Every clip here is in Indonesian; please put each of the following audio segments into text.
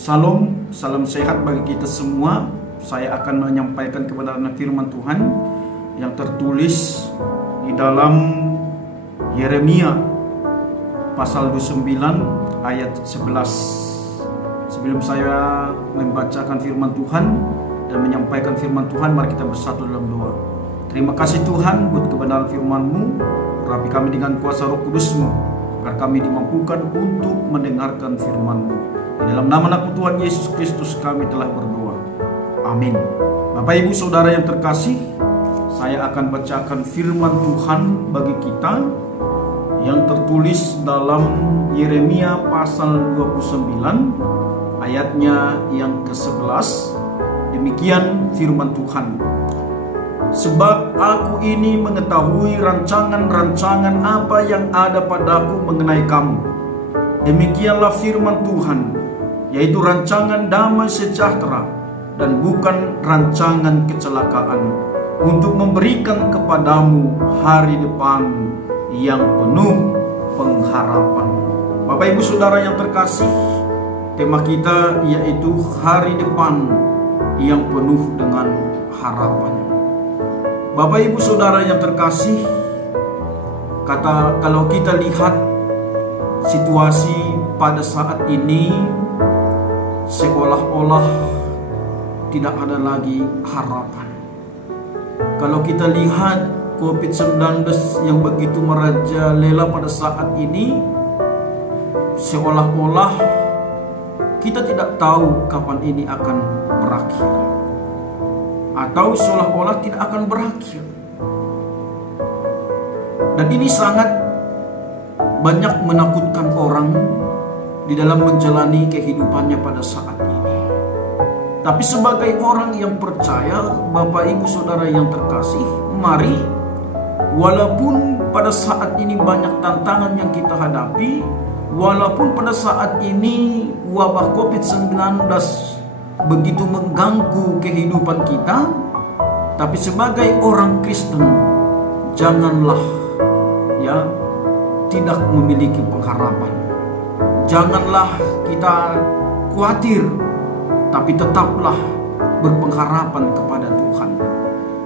Salam, salam sehat bagi kita semua. Saya akan menyampaikan kebenaran firman Tuhan yang tertulis di dalam Yeremia pasal 29 ayat 11. Sebelum saya membacakan firman Tuhan dan menyampaikan firman Tuhan, mari kita bersatu dalam doa. Terima kasih Tuhan buat kebenaran firman-Mu. Rapi kami dengan kuasa Roh Kudus-Mu, agar kami dimampukan untuk mendengarkan firman-Mu. Dalam nama anak Tuhan Yesus Kristus kami telah berdoa. Amin. Bapak Ibu Saudara yang terkasih, saya akan bacakan firman Tuhan bagi kita yang tertulis dalam Yeremia pasal 29 ayatnya yang ke-11. Demikian firman Tuhan. Sebab aku ini mengetahui rancangan-rancangan apa yang ada padaku mengenai kamu. Demikianlah firman Tuhan, yaitu rancangan damai sejahtera dan bukan rancangan kecelakaan, untuk memberikan kepadamu hari depan yang penuh pengharapan. Bapak Ibu Saudara yang terkasih, tema kita yaitu hari depan yang penuh dengan harapan. Bapak Ibu Saudara yang terkasih, kalau kita lihat situasi pada saat ini, seolah-olah tidak ada lagi harapan. Kalau kita lihat COVID-19 yang begitu merajalela pada saat ini, seolah-olah kita tidak tahu kapan ini akan berakhir, atau seolah-olah tidak akan berakhir. Dan ini sangat banyak menakutkan orang di dalam menjalani kehidupannya pada saat ini. Tapi sebagai orang yang percaya, Bapak Ibu Saudara yang terkasih, mari, walaupun pada saat ini banyak tantangan yang kita hadapi, walaupun pada saat ini wabah COVID-19 begitu mengganggu kehidupan kita, tapi sebagai orang Kristen, janganlah tidak memiliki pengharapan. Janganlah kita khawatir, tapi tetaplah berpengharapan kepada Tuhan.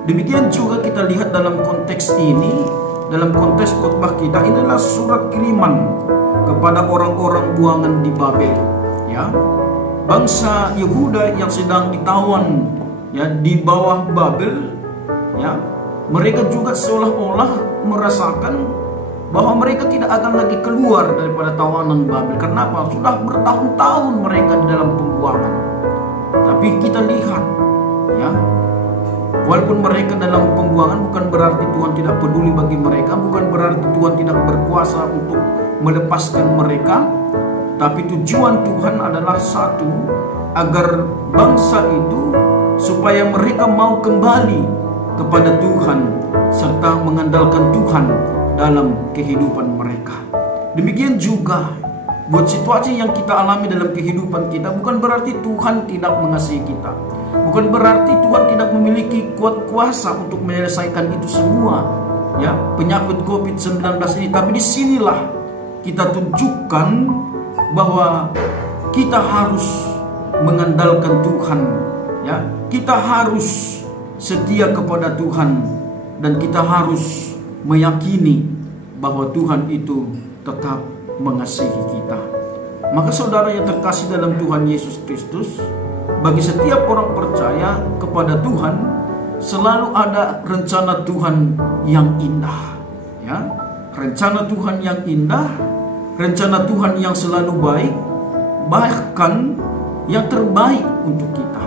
Demikian juga kita lihat dalam konteks ini, dalam konteks khotbah kita, ini adalah surat kiriman kepada orang-orang buangan di Babel. Bangsa Yehuda yang sedang ditawan di bawah Babel, mereka juga seolah-olah merasakan bahwa mereka tidak akan lagi keluar daripada tawanan Babel. Kenapa? Sudah bertahun-tahun mereka di dalam pembuangan. Tapi kita lihat, walaupun mereka dalam pembuangan, bukan berarti Tuhan tidak peduli bagi mereka, bukan berarti Tuhan tidak berkuasa untuk melepaskan mereka. Tapi tujuan Tuhan adalah satu, agar bangsa itu supaya mereka mau kembali kepada Tuhan serta mengandalkan Tuhan dalam kehidupan mereka. Demikian juga buat situasi yang kita alami dalam kehidupan kita, bukan berarti Tuhan tidak mengasihi kita, bukan berarti Tuhan tidak memiliki kuat kuasa untuk menyelesaikan itu semua, penyakit COVID-19 ini. Tapi disinilah kita tunjukkan bahwa kita harus mengandalkan Tuhan, kita harus setia kepada Tuhan, dan kita harus meyakini bahwa Tuhan itu tetap mengasihi kita. Maka saudara yang terkasih dalam Tuhan Yesus Kristus, bagi setiap orang percaya kepada Tuhan, selalu ada rencana Tuhan yang indah. Rencana Tuhan yang indah, rencana Tuhan yang selalu baik, bahkan yang terbaik untuk kita.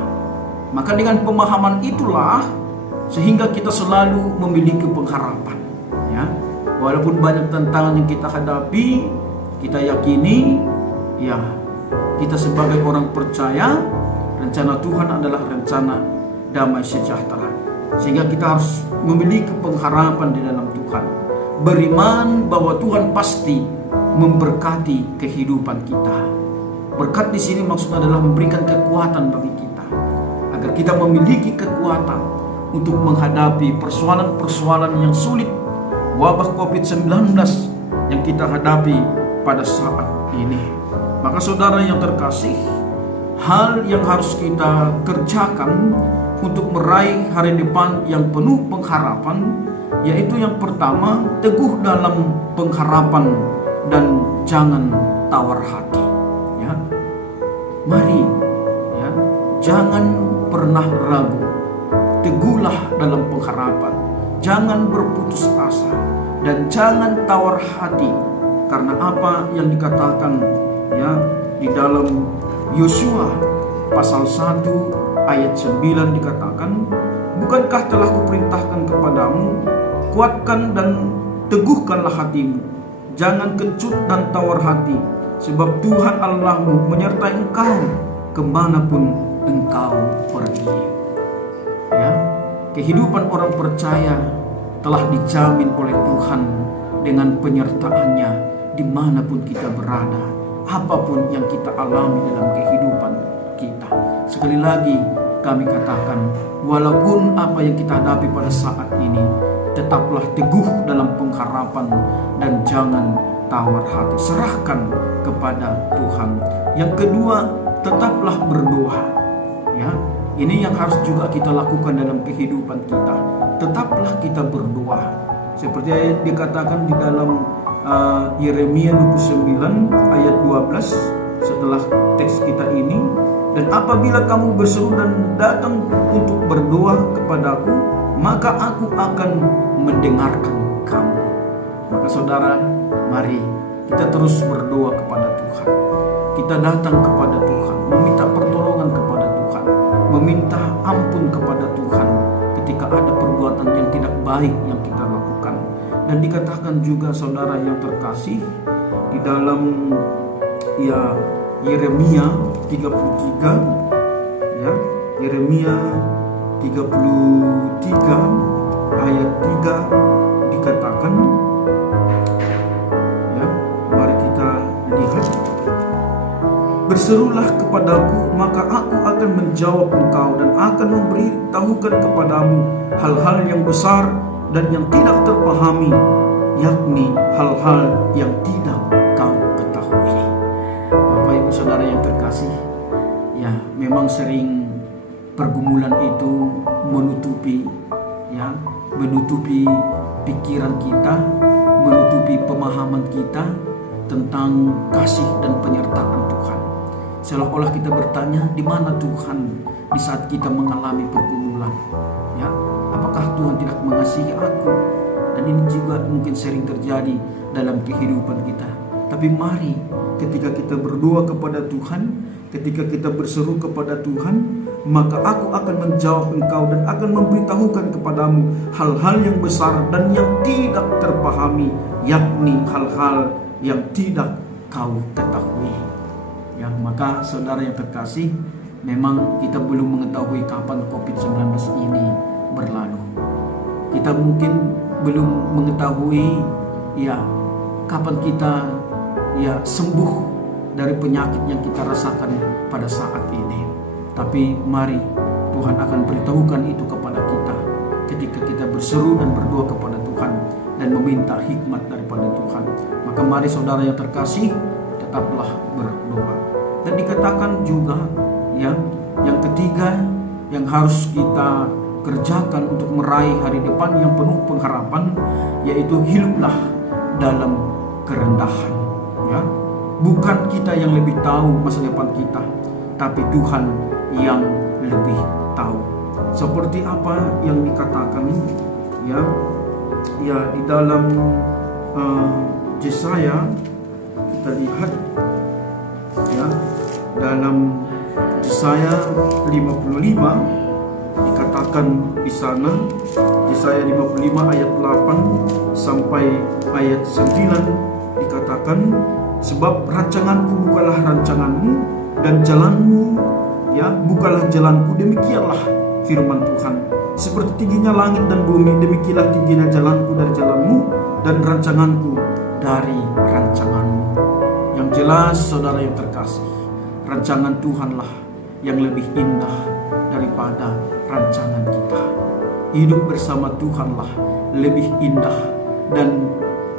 Maka dengan pemahaman itulah sehingga kita selalu memiliki pengharapan. Walaupun banyak tantangan yang kita hadapi, kita yakini, kita sebagai orang percaya, rencana Tuhan adalah rencana damai sejahtera. Sehingga kita harus memiliki pengharapan di dalam Tuhan, beriman bahwa Tuhan pasti memberkati kehidupan kita. Berkat di sini maksudnya adalah memberikan kekuatan bagi kita, agar kita memiliki kekuatan untuk menghadapi persoalan-persoalan yang sulit, wabah COVID-19 yang kita hadapi pada saat ini. Maka saudara yang terkasih, hal yang harus kita kerjakan untuk meraih hari depan yang penuh pengharapan, yaitu yang pertama, teguh dalam pengharapan dan jangan tawar hati. Ya, mari, ya, jangan pernah ragu, teguhlah dalam pengharapan, jangan berputus asa, dan jangan tawar hati. Karena apa yang dikatakan, ya, di dalam Yosua pasal 1 ayat 9 dikatakan, bukankah telah kuperintahkan kepadamu, kuatkan dan teguhkanlah hatimu, jangan kecut dan tawar hati, sebab Tuhan Allahmu menyertai engkau kemanapun engkau pergi. Ya, kehidupan orang percaya telah dijamin oleh Tuhan dengan penyertaannya dimanapun kita berada, apapun yang kita alami dalam kehidupan kita. Sekali lagi kami katakan, walaupun apa yang kita hadapi pada saat ini, tetaplah teguh dalam pengharapan dan jangan tawar hati. Serahkan kepada Tuhan. Yang kedua, tetaplah berdoa. Ya, ini yang harus juga kita lakukan dalam kehidupan kita. Tetaplah kita berdoa. Seperti yang dikatakan di dalam Yeremia 29 ayat 12 setelah teks kita ini, dan apabila kamu berseru dan datang untuk berdoa kepadaku, maka aku akan mendengarkan kamu. Maka saudara, mari kita terus berdoa kepada Tuhan. Kita datang kepada Tuhan, meminta pertolongan kepada Tuhan, meminta ampun kepada Tuhan ketika ada perbuatan yang tidak baik yang kita lakukan. Dan dikatakan juga saudara yang terkasih di dalam Yeremia 33, ya, Yeremia 33 ayat 3 dikatakan, ya, mari kita lihat. Berserulah kepadaku, maka aku akan menjawab engkau dan akan memberitahukan kepadamu hal-hal yang besar dan yang tidak terpahami, yakni hal-hal yang tidak kau ketahui. Bapak Ibu Saudara yang terkasih, ya, memang sering pergumulan itu menutupi, ya, menutupi pikiran kita, menutupi pemahaman kita tentang kasih dan penyertaan Tuhan. Seolah-olah kita bertanya, di mana Tuhan di saat kita mengalami pergumulan? Ya, apakah Tuhan tidak mengasihi aku? Dan ini juga mungkin sering terjadi dalam kehidupan kita. Tapi mari ketika kita berdoa kepada Tuhan, ketika kita berseru kepada Tuhan, maka aku akan menjawab engkau dan akan memberitahukan kepadamu hal-hal yang besar dan yang tidak terpahami, yakni hal-hal yang tidak kau ketahui. Ya, maka saudara yang terkasih, memang kita belum mengetahui kapan COVID-19 ini berlalu. Kita mungkin belum mengetahui, ya, kapan kita, ya, sembuh dari penyakit yang kita rasakan pada saat ini. Tapi mari Tuhan akan beritahukan itu kepada kita ketika kita berseru dan berdoa kepada Tuhan dan meminta hikmat daripada Tuhan. Maka mari saudara yang terkasih, tetaplah berdoa. Dan dikatakan juga, ya, yang ketiga yang harus kita kerjakan untuk meraih hari depan yang penuh pengharapan, yaitu hiduplah dalam kerendahan. Ya, bukan kita yang lebih tahu masa depan kita, tapi Tuhan yang lebih tahu. Seperti apa yang dikatakan, ya, di dalam Yesaya, kita lihat, ya, dalam Yesaya 55 dikatakan di sana, Yesaya 55 ayat 8 sampai ayat 9 dikatakan, sebab rancanganku bukanlah rancanganmu dan jalanmu, ya, bukanlah jalanku, demikianlah firman Tuhan. Seperti tingginya langit dan bumi, demikianlah tingginya jalanku dari jalanmu dan rancanganku dari rancanganmu. Yang jelas saudara yang terkasih, rancangan Tuhanlah yang lebih indah daripada rancangan kita. Hidup bersama Tuhanlah lebih indah, dan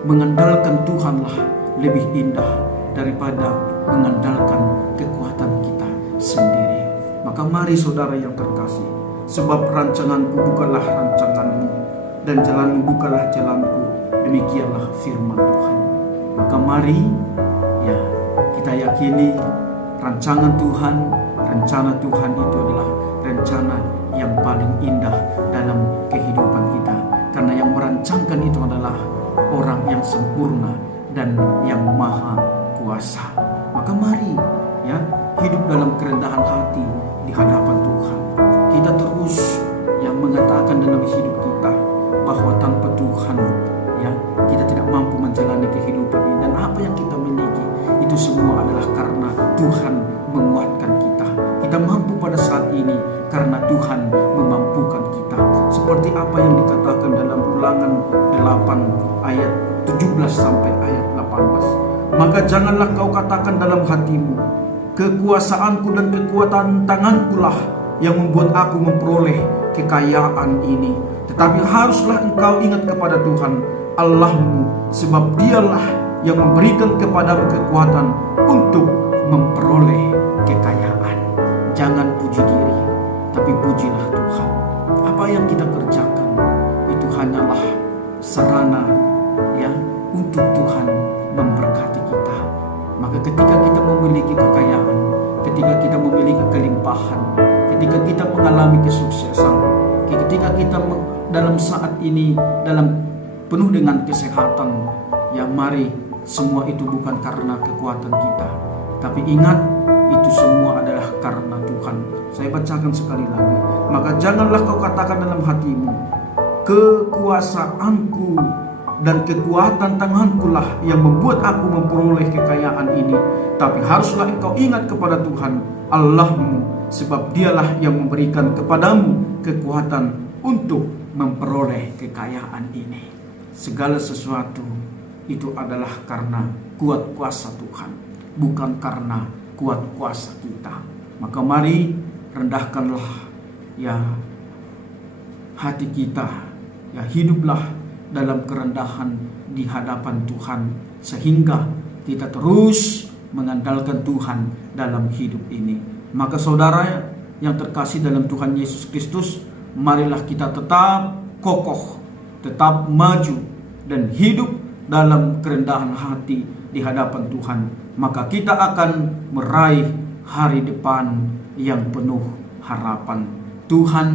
mengandalkan Tuhanlah lebih indah daripada mengandalkan kekuatan kita. sendiri. Maka mari saudara yang terkasih, sebab rancanganku bukanlah rancanganmu, dan jalanmu bukanlah jalanku, demikianlah firman Tuhan. Maka mari ya kita yakini rancangan Tuhan, rencana Tuhan itu adalah rencana yang paling indah dalam kehidupan kita, karena yang merancangkan itu adalah orang yang sempurna dan yang maha kuasa. Maka mari ya hidup dalam kerendahan hati di hadapan Tuhan. Kita terus yang mengatakan dalam hidup kita bahwa tanpa Tuhan ya kita tidak mampu menjalani kehidupan ini, dan apa yang kita miliki itu semua adalah karena Tuhan menguatkan kita. Kita mampu pada saat ini karena Tuhan memampukan kita. Seperti apa yang dikatakan dalam Ulangan 8 ayat 17 sampai ayat 18. Maka janganlah kau katakan dalam hatimu, kekuasaanku dan kekuatan tanganku lah yang membuat aku memperoleh kekayaan ini. Tetapi haruslah engkau ingat kepada Tuhan Allahmu, sebab dialah yang memberikan kepadamu kekuatan untuk memperoleh kekayaan. Jangan puji diri, tapi pujilah Tuhan. Apa yang kita kerjakan itu hanyalah sarana ya untuk Tuhan memberkati kita. Maka ketika kita memiliki kekayaan, ketika kita memiliki kelimpahan, ketika kita mengalami kesuksesan, ketika kita dalam saat ini dalam penuh dengan kesehatan, ya mari semua itu bukan karena kekuatan kita, tapi ingat itu semua adalah karena Tuhan. Saya bacakan sekali lagi. Maka janganlah kau katakan dalam hatimu, kekuasaanku dan kekuatan tanganku lah yang membuat aku memperoleh kekayaan ini. Tapi haruslah engkau ingat kepada Tuhan Allahmu, sebab dialah yang memberikan kepadamu kekuatan untuk memperoleh kekayaan ini. Segala sesuatu itu adalah karena kuat kuasa Tuhan, bukan karena kuat kuasa kita. Maka mari rendahkanlah ya hati kita, ya hiduplah dalam kerendahan di hadapan Tuhan, sehingga kita terus mengandalkan Tuhan dalam hidup ini. Maka saudara yang terkasih dalam Tuhan Yesus Kristus, marilah kita tetap kokoh, tetap maju dan hidup dalam kerendahan hati di hadapan Tuhan. Maka kita akan meraih hari depan yang penuh harapan. Tuhan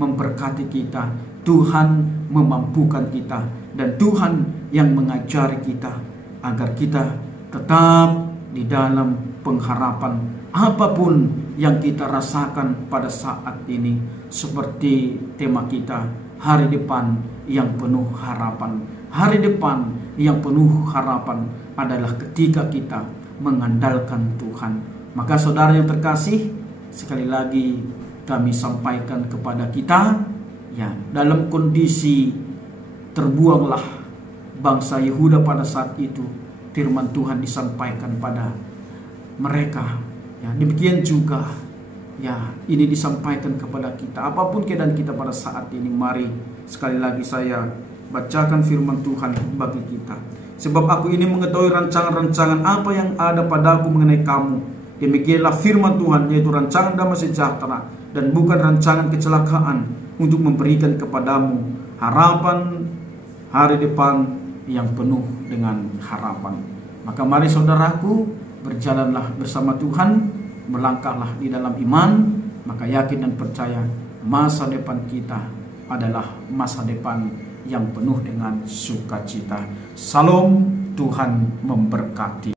memberkati kita, Tuhan memampukan kita, dan Tuhan yang mengajari kita agar kita tetap di dalam pengharapan apapun yang kita rasakan pada saat ini. Seperti tema kita, hari depan yang penuh harapan. Hari depan yang penuh harapan adalah ketika kita mengandalkan Tuhan. Maka saudara yang terkasih, sekali lagi kami sampaikan kepada kita, ya, dalam kondisi terbuanglah bangsa Yehuda pada saat itu, firman Tuhan disampaikan pada mereka. Ya, demikian juga ya ini disampaikan kepada kita. Apapun keadaan kita pada saat ini, mari sekali lagi saya bacakan firman Tuhan bagi kita. Sebab aku ini mengetahui rancangan-rancangan apa yang ada padaku mengenai kamu. Demikianlah firman Tuhan, yaitu rancangan damai sejahtera dan bukan rancangan kecelakaan, untuk memberikan kepadamu harapan hari depan yang penuh dengan harapan. Maka mari saudaraku, berjalanlah bersama Tuhan, melangkahlah di dalam iman, maka yakin dan percaya masa depan kita adalah masa depan yang penuh dengan sukacita. Salam, Tuhan memberkati.